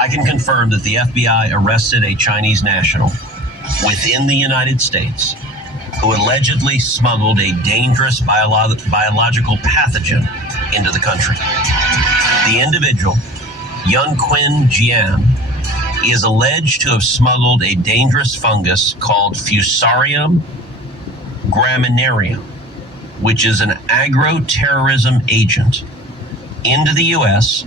I can confirm that the FBI arrested a Chinese national within the United States who allegedly smuggled a dangerous biological pathogen into the country. The individual, Yunquin Jian, is alleged to have smuggled a dangerous fungus called Fusarium graminearum, which is an agro-terrorism agent, into the U.S.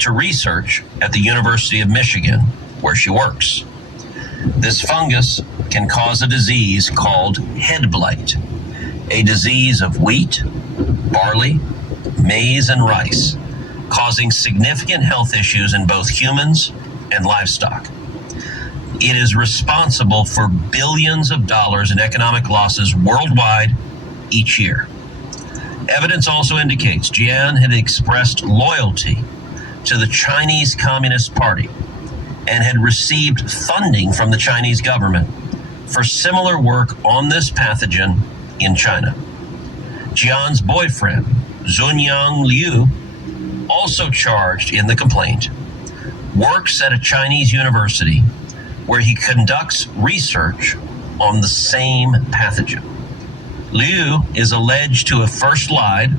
to research at the University of Michigan, where she works. This fungus can cause a disease called head blight, a disease of wheat, barley, maize, and rice, causing significant health issues in both humans and livestock. It is responsible for billions of dollars in economic losses worldwide each year. Evidence also indicates Jian had expressed loyalty to the Chinese Communist Party and had received funding from the Chinese government for similar work on this pathogen in China. Jian's boyfriend, Zunyang Liu, also charged in the complaint, works at a Chinese university where he conducts research on the same pathogen. Liu is alleged to have first lied,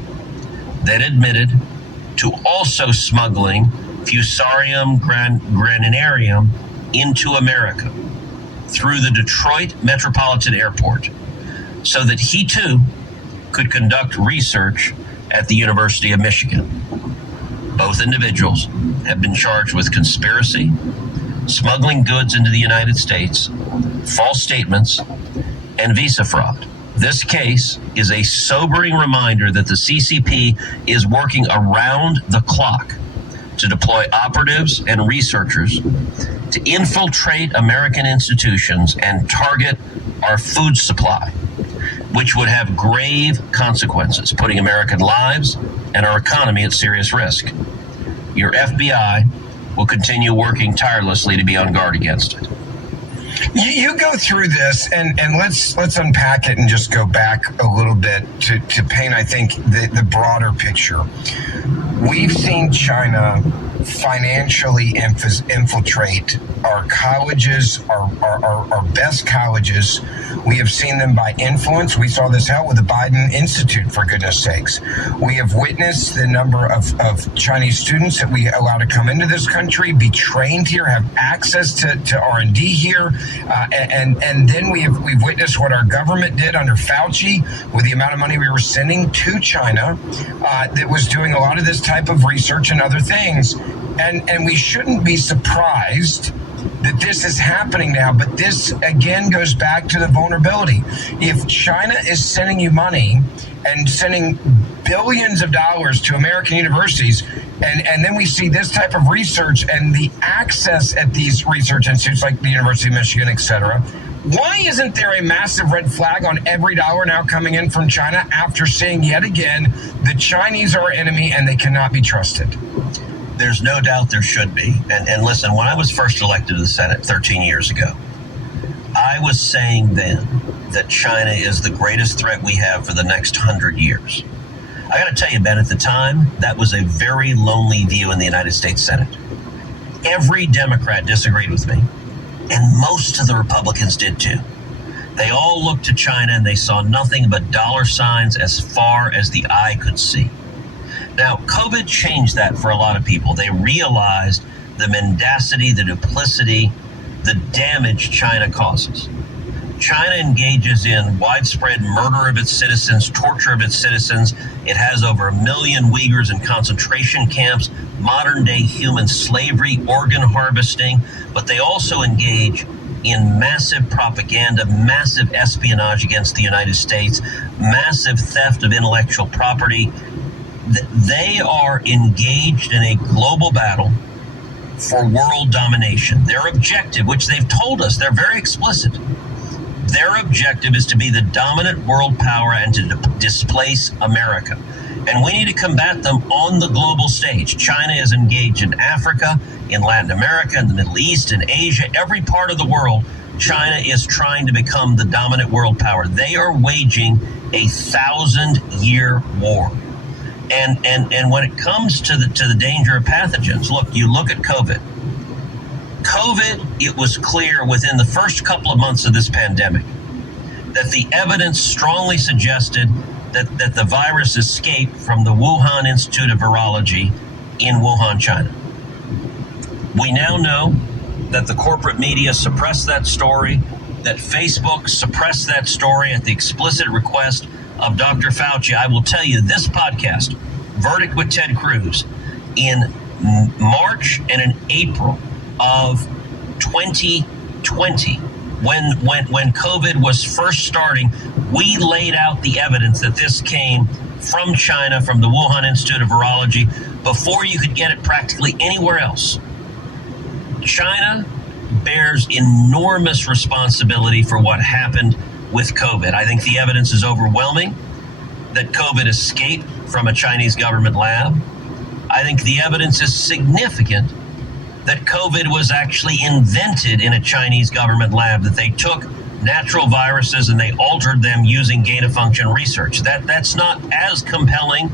then admitted to also smuggling Fusarium graminearum into America through the Detroit Metropolitan Airport so that he too could conduct research at the University of Michigan. Both individuals have been charged with conspiracy, smuggling goods into the United States, false statements, and visa fraud. This case is a sobering reminder that the CCP is working around the clock to deploy operatives and researchers to infiltrate American institutions and target our food supply, which would have grave consequences, putting American lives and our economy at serious risk. Your FBI will continue working tirelessly to be on guard against it. You go through this, and let's unpack it and just go back a little bit to paint, I think, the broader picture. We've seen China financially infiltrate our colleges, our best colleges. We have seen them by influence. We saw this out with the Biden Institute, for goodness sakes. We have witnessed the number of Chinese students that we allow to come into this country, be trained here, have access to R&D here, and then we've witnessed what our government did under Fauci with the amount of money we were sending to China that was doing a lot of this type of research and other things. And we shouldn't be surprised that this is happening now, but this again goes back to the vulnerability. If China is sending you money and sending billions of dollars to American universities, and then we see this type of research and the access at these research institutes like the University of Michigan, et cetera, why isn't there a massive red flag on every dollar now coming in from China after seeing yet again the Chinese are our enemy and they cannot be trusted? There's no doubt there should be. And listen, when I was first elected to the Senate 13 years ago, I was saying then that China is the greatest threat we have for the next 100 years. I got to tell you, Ben, at the time, that was a very lonely view in the United States Senate. Every Democrat disagreed with me, and most of the Republicans did too. They all looked to China and they saw nothing but dollar signs as far as the eye could see. Now, COVID changed that for a lot of people. They realized the mendacity, the duplicity, the damage China causes. China engages in widespread murder of its citizens, torture of its citizens. It has over 1 million Uyghurs in concentration camps, modern-day human slavery, organ harvesting, but they also engage in massive propaganda, massive espionage against the United States, massive theft of intellectual property. They are engaged in a global battle for world domination. Their objective, which they've told us, they're very explicit. Their objective is to be the dominant world power and to displace America. And we need to combat them on the global stage. China is engaged in Africa, in Latin America, in the Middle East, in Asia, every part of the world. China is trying to become the dominant world power. They are waging a 1,000-year war. And when it comes to the danger of pathogens, look at COVID. COVID, it was clear within the first couple of months of this pandemic that the evidence strongly suggested that the virus escaped from the Wuhan Institute of Virology in Wuhan, China. We now know that the corporate media suppressed that story, that Facebook suppressed that story at the explicit request of Dr. Fauci. I will tell you, this podcast, Verdict with Ted Cruz, in March and in April of 2020, when COVID was first starting, we laid out the evidence that this came from China, from the Wuhan Institute of Virology, before you could get it practically anywhere else. China bears enormous responsibility for what happened with COVID. I think the evidence is overwhelming that COVID escaped from a Chinese government lab. I think the evidence is significant that COVID was actually invented in a Chinese government lab, that they took natural viruses and they altered them using gain-of-function research. That's not as compelling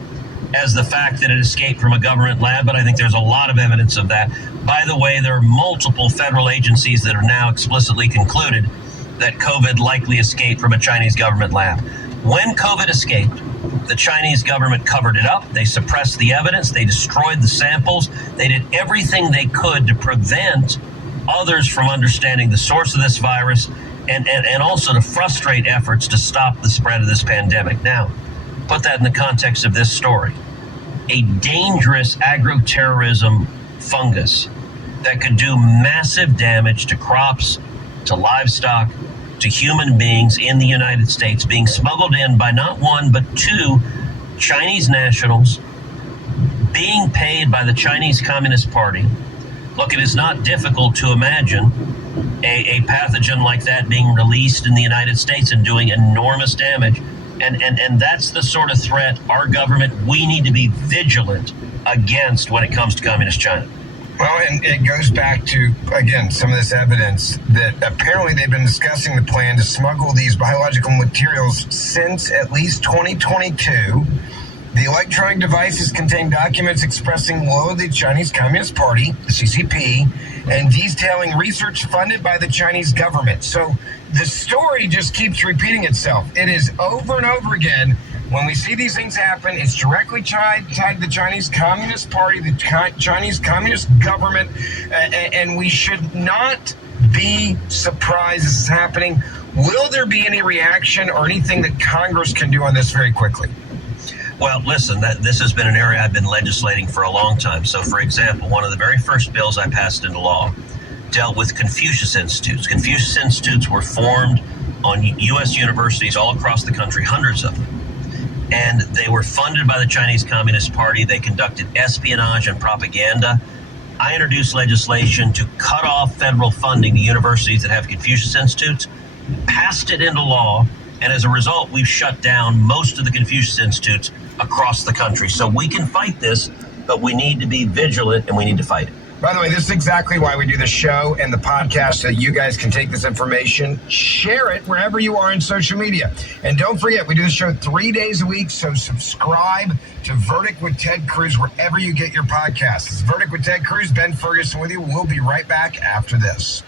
as the fact that it escaped from a government lab, but I think there's a lot of evidence of that. By the way, there are multiple federal agencies that are now explicitly concluded that COVID likely escaped from a Chinese government lab. When COVID escaped, the Chinese government covered it up. They suppressed the evidence. They destroyed the samples. They did everything they could to prevent others from understanding the source of this virus and also to frustrate efforts to stop the spread of this pandemic. Now, put that in the context of this story. A dangerous agroterrorism fungus that could do massive damage to crops, to livestock, to human beings in the United States, being smuggled in by not one but two Chinese nationals, being paid by the Chinese Communist Party. Look, it is not difficult to imagine a pathogen like that being released in the United States and doing enormous damage. And that's the sort of threat our government, we need to be vigilant against when it comes to Communist China. Well, and it goes back to, again, some of this evidence that apparently they've been discussing the plan to smuggle these biological materials since at least 2022. The electronic devices contain documents expressing loyalty to the Chinese Communist Party, the CCP, and detailing research funded by the Chinese government. So the story just keeps repeating itself. It is over and over again. When we see these things happen, it's directly tied to the Chinese Communist Party, the Chinese Communist government, and we should not be surprised this is happening. Will there be any reaction or anything that Congress can do on this very quickly? Well, listen, this has been an area I've been legislating for a long time. So, for example, one of the very first bills I passed into law dealt with Confucius Institutes. Confucius Institutes were formed on U.S. universities all across the country, hundreds of them. And they were funded by the Chinese Communist Party. They conducted espionage and propaganda. I introduced legislation to cut off federal funding to universities that have Confucius Institutes, passed it into law, and as a result, we've shut down most of the Confucius Institutes across the country. So we can fight this, but we need to be vigilant and we need to fight it. By the way, this is exactly why we do the show and the podcast, so you guys can take this information, share it wherever you are in social media. And don't forget, we do the show 3 days a week, so subscribe to Verdict with Ted Cruz wherever you get your podcasts. It's Verdict with Ted Cruz, Ben Ferguson with you. We'll be right back after this.